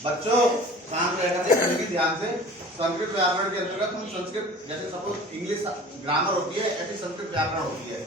बच्चों शांत रहकर देखेंगे ध्यान से। संस्कृत व्याकरण के अंतर्गत हम संस्कृत, जैसे सपोज इंग्लिश ग्रामर होती है, ऐसी संस्कृत व्याकरण होती है।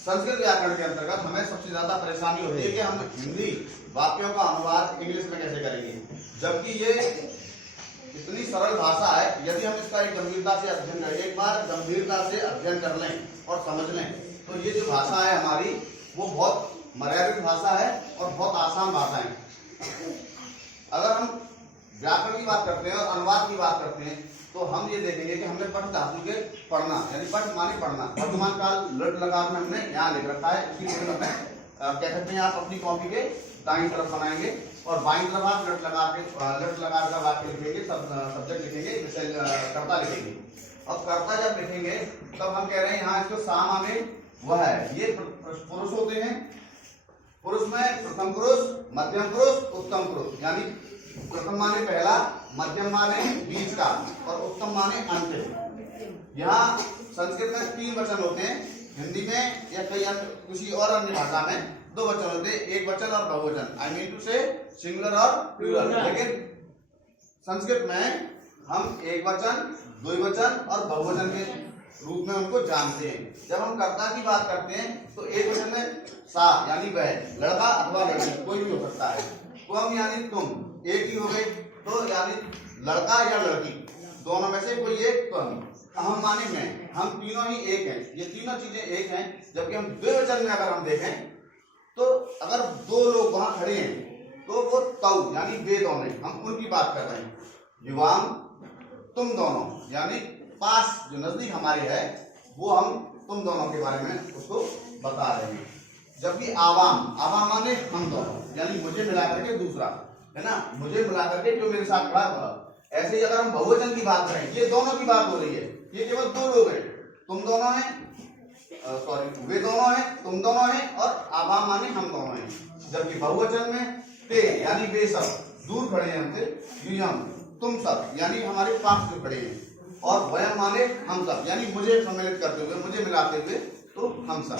संस्कृत व्याकरण के अंतर्गत हमें सबसे ज्यादा परेशानी होती है कि हम हिंदी वाक्यों का अनुवाद इंग्लिश में कैसे करेंगे, जबकि ये इतनी सरल भाषा है। यदि हम इसका एक गंभीरता से अध्ययन करें, एक बार गंभीरता से अध्ययन कर लें और समझ लें, तो ये जो भाषा है हमारी, वो बहुत मर्यादित भाषा है और बहुत आसान भाषा है। अगर हम व्याकरण की बात करते हैं और अनुवाद की बात करते हैं, तो हम ये देखेंगे कि हमने पठ धातु के पढ़ना, यानी पठ माने पढ़ना, वर्तमान काल लट लगाकर हमने यहाँ लिख रखा है। इसकी कह सकते हैं आप अपनी कॉपी के दाईं तरफ बनाएंगे और बाईं तरफ आप लट लगा कर वाक्य लिखेंगे, सब्जेक्ट लिखेंगे, जैसे कर्ता लिखेंगे। और कर्ता जब लिखेंगे तब हम कह रहे हैं यहाँ इसको सा माने वह है। ये पुरुष होते हैं। पुरुष में प्रथम पुरुष, मध्यम पुरुष, उत्तम पुरुष, यानी प्रथम माने पहला, मध्यम माने बीच का और उत्तम माने अंत। यहाँ संस्कृत में 3 वचन होते हैं, हिंदी में या कई किसी और अन्य भाषा में 2 वचन होते हैं, एक वचन और बहुवचन। आई मीन टू से सिंगुलर और प्लूरल। लेकिन संस्कृत में हम एक वचन, द्विवचन और बहुवचन के रूप में उनको जानते हैं। जब हम कर्ता की बात करते हैं तो एक वचन में सा यानी वह, लड़का अथवा लड़की कोई भी हो सकता है। तुम यानी तुम, एक ही हो गए, तो यानी लड़का या लड़की, दोनों में से कोई एक तुम। अहम माने मैं, हम तीनों ही एक हैं। ये तीनों चीजें एक हैं। जबकि हम द्विवचन में अगर हम देखें तो अगर 2 लोग वहां खड़े हैं तो वो तौ यानी वे दोनों, हम उनकी बात कर रहे हैं। युवाम तुम दोनों, यानी पास जो नजदीक हमारे है, वो हम तुम दोनों के बारे में उसको बता रहे हैं। जबकि आवाम, आवाम माने हम दोनों, यानी मुझे मिला करके दूसरा, है ना, मुझे मिला करके जो मेरे साथ खड़ा हुआ। ऐसे ही अगर हम बहुवचन की बात करें, ये दोनों की बात हो रही है, ये केवल 2 लोग हैं, तुम दोनों हैं, सॉरी वे दोनों हैं, तुम दोनों हैं, और आवाम माने हम दोनों हैं। जबकि बहुवचन में ते यानी वे सब दूर खड़े हैं हमसे, युयम तुम सब यानी हमारे पास जो खड़े हैं, और वयम माने हम सब यानी मुझे सम्मिलित करते हुए, मुझे मिलाते हुए, तो हम सब।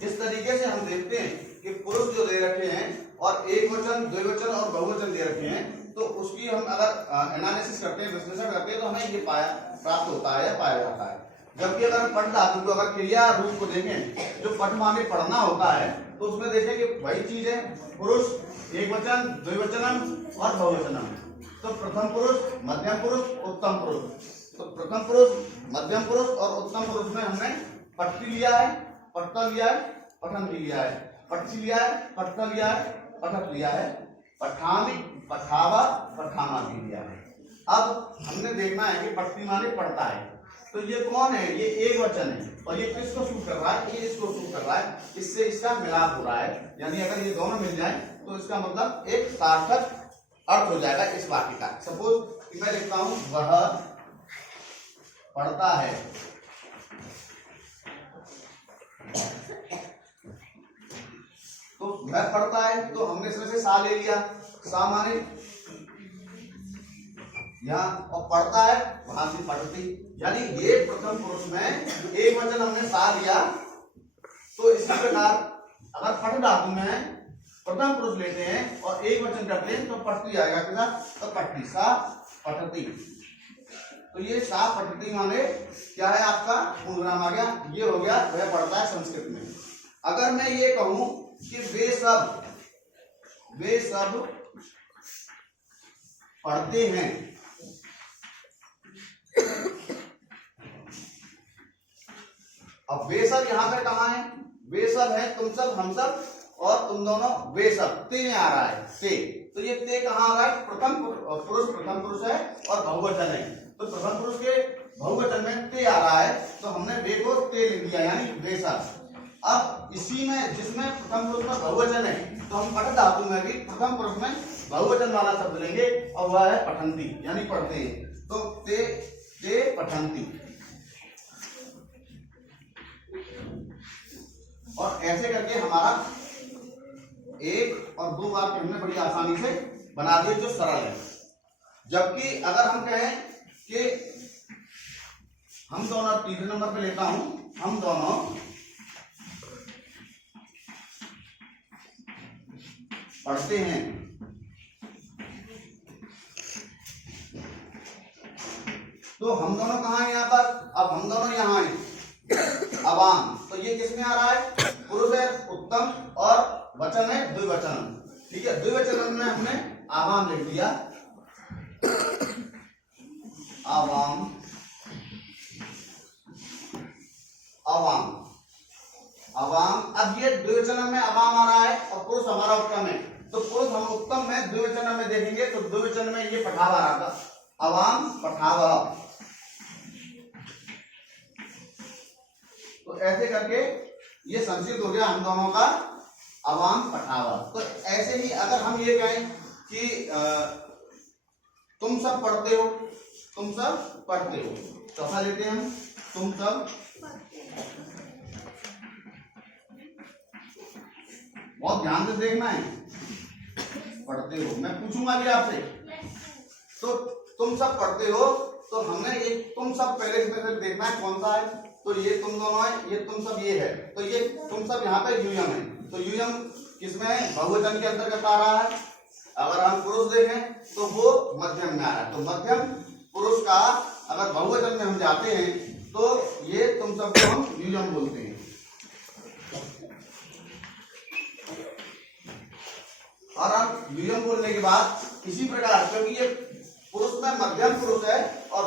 इस तरीके से हम देखते हैं कि पुरुष जो दे रखे हैं और एक वचन, द्विवचन और बहुवचन दे रखे हैं, तो उसकी हम अगर एनालिसिस करते हैं, विश्लेषण करते हैं, तो हमें ये प्राप्त होता है या पाया जाता है। जबकि अगर हम पठ धातु को, अगर क्रिया रूप को देखें, जो पठ माने पढ़ना होता है, तो उसमें देखें कि वही चीज है, पुरुष, एक वचन, द्विवचनम और बहुवचनम। तो प्रथम पुरुष, मध्यम पुरुष, उत्तम पुरुष। तो प्रथम पुरुष, मध्यम पुरुष और उत्तम पुरुष में हमने पट्टी लिया है, पट्टा लिया है, पठन भी लिया है, पट्टी लिया है, पट्टा लिया है, पठक लिया है, पठामी, पठावा, पठामा भी लिया है। अब हमने देखना है कि पट्टी माने पढ़ता है, तो ये कौन है, ये एक वचन है, और ये किसको सूट कर रहा है, ये इसको सूट कर रहा है, इससे इसका मिलाप हो रहा है। यानी अगर ये दोनों मिल जाए तो इसका मतलब एक सार्थक अर्थ हो जाएगा इस वाक्य का। सपोज मैं लिखता हूं वह पढ़ता है, तो वह पढ़ता है, तो हमने इसमें से सा ले लिया, सा माने यहाँ, और पढ़ता है वहां से पढ़ती, यानी ये प्रथम पुरुष में एक वचन हमने सा लिया। तो इसी प्रकार अगर पठ धातु में प्रथम पुरुष लेते हैं और एक वचन करते हैं, तो पढ़ती आएगा कितना, तो पढ़ती, सा पढ़ती। तो ये सा पढ़ती माने क्या है, आपका पूर्वनाम आ गया, ये हो गया वह पढ़ता है संस्कृत में। अगर मैं ये कहूं कि वे सब पढ़ते हैं, अब वे सब यहाँ पे कहाँ है, वे सब है तुम सब, हम सब, और तुम दोनों, वे सब ते में आ रहा है, ते। तो ये ते कहाँ आ रहा है, प्रथम पुरुष, प्रथम पुरुष है और बहुवचन है, तो प्रथम पुरुष के बहुवचन में ते आ रहा है, तो हमने वे को ते लिख दिया, यानी वे सब। अब इसी में जिसमें प्रथम पुरुष में बहुवचन है, तो हम पठ धातु में भी प्रथम पुरुष में बहुवचन वाला शब्द लेंगे, और वह है पठंती, यानी पढ़ते हैं। तो ते पठंती, और ऐसे करके हमारा 1 और 2 वाक्य हमने बड़ी आसानी से बना दिए, जो सरल है। जबकि अगर हम कहें कि हम दोनों, तीसरे नंबर पे लेता हूं, हम दोनों पढ़ते हैं, तो हम दोनों कहाँ हैं यहाँ पर? अब हम दोनों यहाँ हैं अवाम, तो ये किसमें आ रहा है? पुरुष है उत्तम और वचन है द्विवचनम। ठीक है, द्विवचनम में हमने आवाम लिख दिया, आवाम, अवाम, अवाम। अब ये द्विवचनम में अवाम आ रहा है और पुरुष हमारा उत्तम है, तो पुरुष हम उत्तम में द्विवचन में देखेंगे तो द्विवचन में ये पठाव आ रहा था, अवाम पठाव। तो ऐसे करके ये संस्कृत हो गया हम दोनों का अवाम पठावा। तो ऐसे ही अगर हम ये कहें कि तुम सब पढ़ते हो, तुम सब पढ़ते हो, चौथा लेते हैं हम, तुम सब बहुत ध्यान से देखना है, पढ़ते हो। मैं पूछूंगा भी आपसे, तो तुम सब पढ़ते हो, तो हमने एक तुम सब पहले इसमें से देखना है कौन सा है। तो ये तुम दोनों है, ये तुम सब ये है, तो ये तुम सब यहाँ पे यूयम है। तो यूयम किसमें है? बहुवचन के अंतर्गत आ रहा है। अगर हम पुरुष देखें तो वो मध्यम में आ रहा है, तो मध्यम पुरुष का अगर बहुवचन में हम जाते हैं तो ये तुम सब को हम यूयम बोलते हैं। और हम यूयम बोलने के बाद इसी प्रकार, क्योंकि ये पुरुष में मध्यम पुरुष है और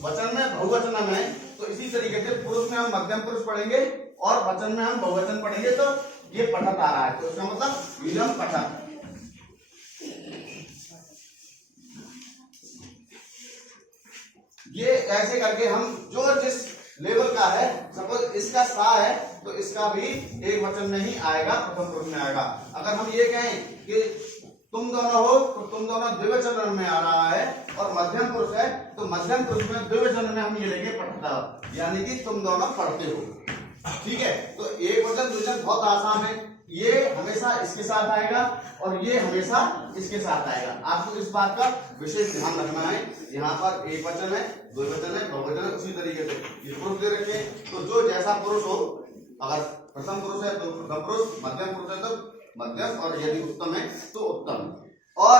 वचन में बहुवचन है, तो इसी तरीके से पुरुष में हम मध्यम पुरुष पढ़ेंगे और वचन में हम बहुवचन पढ़ेंगे, तो ये पठत आ रहा है, तो इसका मतलब यूयम पठत। ये ऐसे करके हम जो जिस लेवल का है, सपोज इसका सा है तो इसका भी एक वचन में ही आएगा, प्रथम पुरुष में आएगा। अगर हम ये कहें कि तुम दोनों हो, तो तुम दोनों द्विवचन में आ रहा है और मध्यम पुरुष है, तो मध्यम पुरुष में द्विवचन में हम ये लेंगे पठता, यानी कि तुम दोनों पढ़ते हो। ठीक है, तो एक वचन द्विवचन बहुत आसान है, ये हमेशा इसके साथ आएगा और ये हमेशा इसके साथ आएगा। आपको इस बात का विशेष ध्यान रखना है। यहाँ पर एक वचन है, द्विवचन है, बहुवचन है, उसी तरीके से ये पुरुष दे रखे, तो जो जैसा पुरुष हो, अगर प्रथम पुरुष है तो प्रथम पुरुष, मध्यम पुरुष है तो मध्यम, और यदि उत्तम है तो उत्तम। और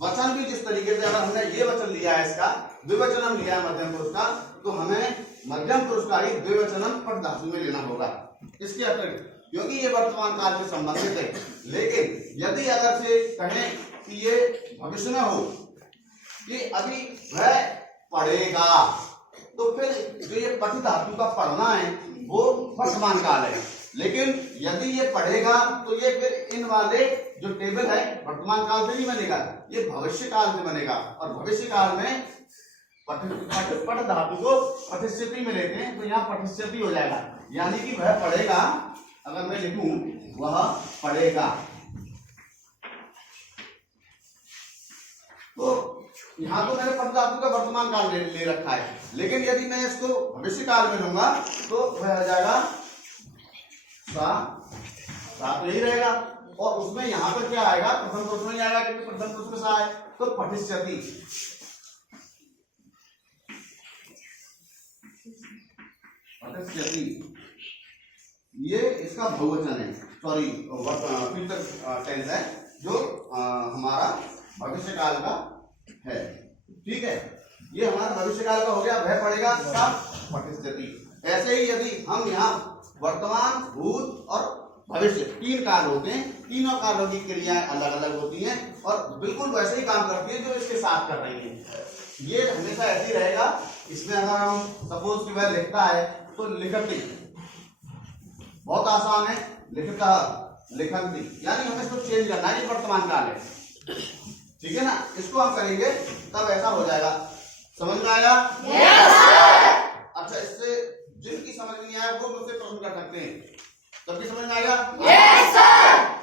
वचन भी जिस तरीके से, अगर हमने ये वचन लिया है, इसका द्विवचन हम लिया है मध्यम पुरुष का, तो हमें मध्यम पुरुष का ही द्विवचनम पट धातु में लेना होगा इसके अतिरिक्त, क्योंकि ये वर्तमान काल से संबंधित है। लेकिन यदि अगर से कहें कि ये भविष्य में हो कि अभी वह पढ़ेगा, तो फिर जो ये पठ धातु का पढ़ना है वो वर्तमान काल है। लेकिन यदि ये पढ़ेगा तो ये फिर इन वाले जो टेबल है वर्तमान काल से नहीं बनेगा, ये भविष्य काल से बनेगा। और भविष्य काल में पठ धातु को पठिष्यति में लेते हैं, तो यहाँ पठिष्यति हो जाएगा, यानी कि वह पढ़ेगा। अगर मैं लिखूं वह पढ़ेगा, तो यहाँ तो मैंने पठ धातु का वर्तमान काल ले रखा है, लेकिन यदि मैं इसको भविष्य काल में लूंगा तो वह हो जाएगा सा तो यही रहेगा। और उसमें यहाँ पर क्या आएगा? प्रथम पुरुष में आएगा, क्योंकि प्रथम पुरुष में सा है, तो पठिष्यति। पठिष्यति ये इसका बहुवचन है, सॉरी फ्यूचर टेंस है, जो हमारा भविष्य काल का है। ठीक है, ये हमारा भविष्य काल का हो गया, वह पढ़ेगा, सा पठिष्यति। ऐसे ही यदि हम यहाँ वर्तमान, भूत और भविष्य तीन काल होते हैं, तीनों कालों की क्रियाएं अलग अलग होती हैं और बिल्कुल वैसे ही काम करती है जो इसके साथ कर रही है। ये हमेशा ऐसे ही रहेगा। इसमें अगर हम सपोज कि वह लिखता है तो लिखती, बहुत आसान है, लिखता लिखंती, यानी हमें इसको चेंज करना है, ये वर्तमान काल है। ठीक है ना, इसको हम करेंगे तब ऐसा हो जाएगा। समझ में आया? अच्छा, इससे जिनकी समझ नहीं आया वो मुझसे प्रश्न कर सकते हैं, तभी समझ में आएगा।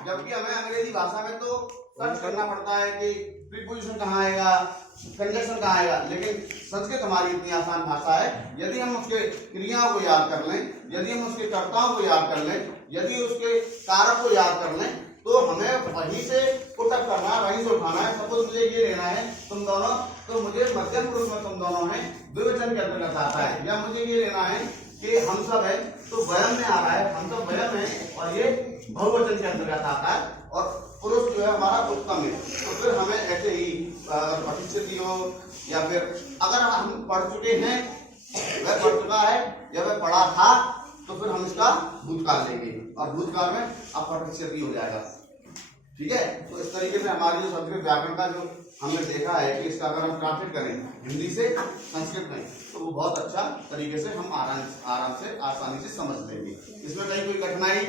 जबकि हमें अंग्रेजी भाषा में तो सर्च करना पड़ता है कि प्रीपोजिशन कहाँ आएगा, कंजक्शन कहाँ आएगा, लेकिन संस्कृत हमारी इतनी आसान भाषा है। यदि हम उसके क्रियाओं को याद कर लें, यदि हम उसके कर्ताओं को याद कर लें, यदि उसके कारक को याद कर लें, तो हमें वहीं से पुटअप करना है, वहीं से उठाना है। सपोज मुझे ये लेना है तुम दोनों, तो मुझे मध्यम पुरुष में तुम दोनों है द्विवचन के अंतर्गत आता है। या मुझे ये लेना है कि हम सब है, तो वयम में आ रहा है, हम सब वयम है, और ये बहुवचन के अंतर्गत आता है, और पुरुष जो है हमारा उत्तम है। तो फिर हमें ऐसे ही पठिष्यति हो, या फिर अगर हम पढ़ चुके हैं, वह पढ़ चुका है या वह पढ़ा था, तो फिर हम इसका भूतकाल लेंगे और भूतकाल में अब पठिष्यति हो जाएगा। ठीक है, तो इस तरीके से हमारी जो संस्कृत व्याकरण का जो हमने देखा है कि इसका अगर हम ट्रांसलेट करें हिंदी से संस्कृत में, तो वो बहुत अच्छा तरीके से हम आराम से आसानी से समझ लेंगे। इसमें कहीं कोई कठिनाई